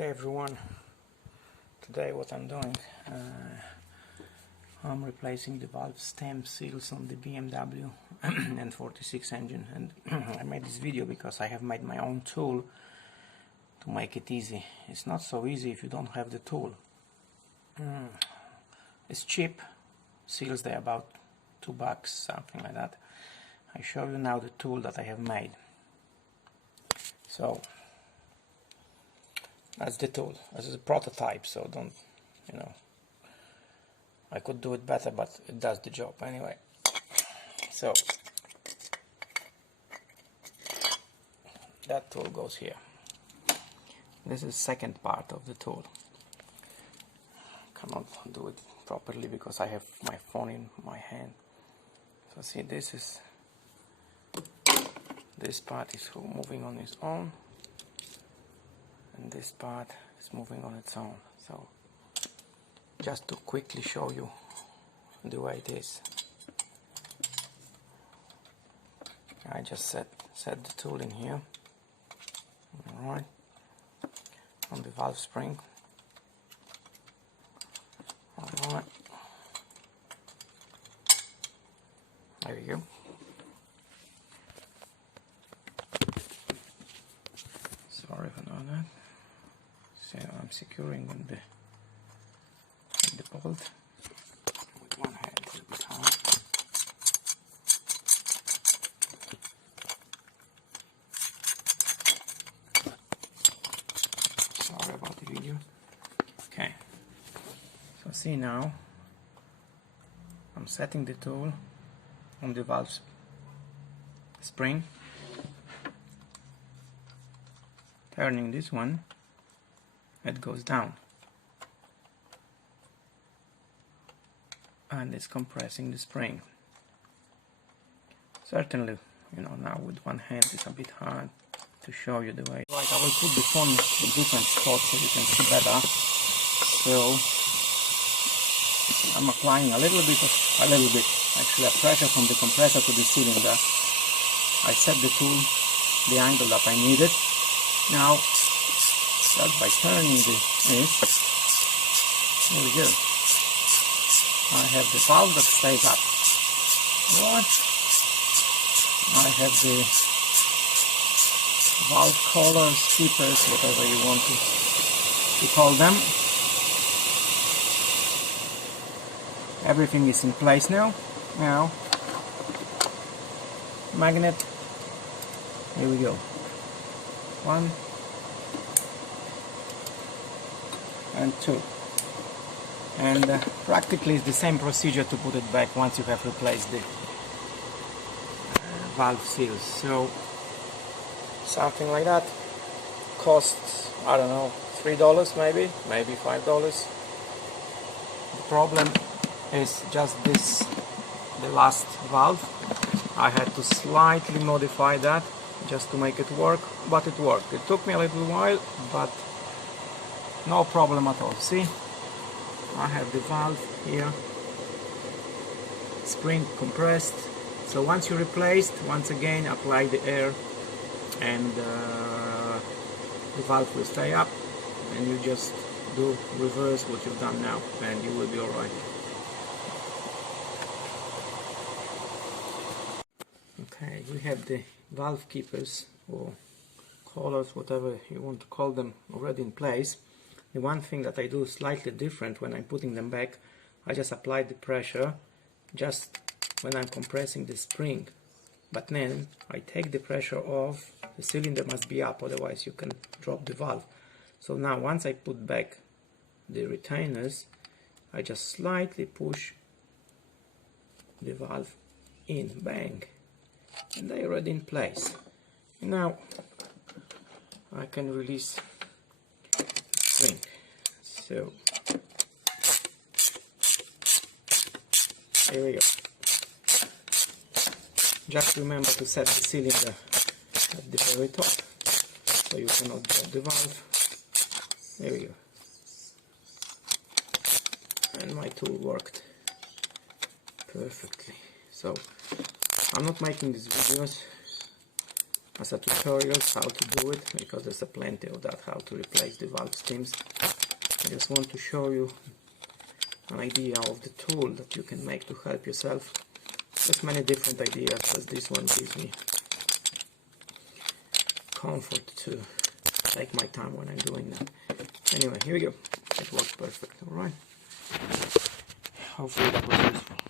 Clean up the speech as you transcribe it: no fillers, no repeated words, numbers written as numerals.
day everyone. Today what I'm doing, I'm replacing the valve stem seals on the BMW N46 engine, and I made this video because I have made my own tool to make it easy. It's not so easy if you don't have the tool. It's cheap, seals they're about $2, something like that. I show you now the tool that I have made. So that's the tool. This is a prototype, so don't, I could do it better, but it does the job anyway. So that tool goes here. This is the second part of the tool. Cannot do it properly because I have my phone in my hand. So see, this part is moving on its own, and this part is moving on its own. So just to quickly show you the way it is, I just set the tool in here, alright, on the valve spring, alright, there we go. Sorry for that. So I'm securing on the bolt with one hand, a little bit hard. Sorry about the video. Okay, so see now I'm setting the tool on the valve spring, turning this one, it goes down, and it's compressing the spring. Certainly, now with one hand it's a bit hard to show you the way. Right, I will put the phone in different spots so you can see better. So I'm applying a little bit, actually a pressure from the compressor to the cylinder. I set the tool, the angle that I needed. Now, just by turning this, here we go. I have the valve that stays up. Right. I have the valve collars, keepers, whatever you want to call them. Everything is in place now. Now, magnet. Here we go. 1 and 2, and practically it's the same procedure to put it back once you have replaced the valve seals. So something like that costs, I don't know, $3 maybe $5. The problem is just this, the last valve. I had to slightly modify that just to make it work, but it worked. It took me a little while, but no problem at all. See, I have the valve here, spring compressed. So once you replaced, once again apply the air, and the valve will stay up, and you just do reverse what you've done now, and you will be alright. Okay, we have the valve keepers or collars, whatever you want to call them, already in place. The one thing that I do slightly different when I'm putting them back, I just apply the pressure just when I'm compressing the spring, but then I take the pressure off. The cylinder must be up, otherwise you can drop the valve. So now once I put back the retainers, I just slightly push the valve in, bang, and they're already in place. Now I can release the spring. So here we go. Just remember to set the cylinder at the very top so you cannot drop the valve. There we go. And my tool worked perfectly. So I'm not making these videos as a tutorials how to do it, because there's a plenty of that, how to replace the valve steams. I just want to show you an idea of the tool that you can make to help yourself. There's many different ideas, as this one gives me comfort to take my time when I'm doing that. Anyway, here we go. It works perfect. Alright. Hopefully that was useful.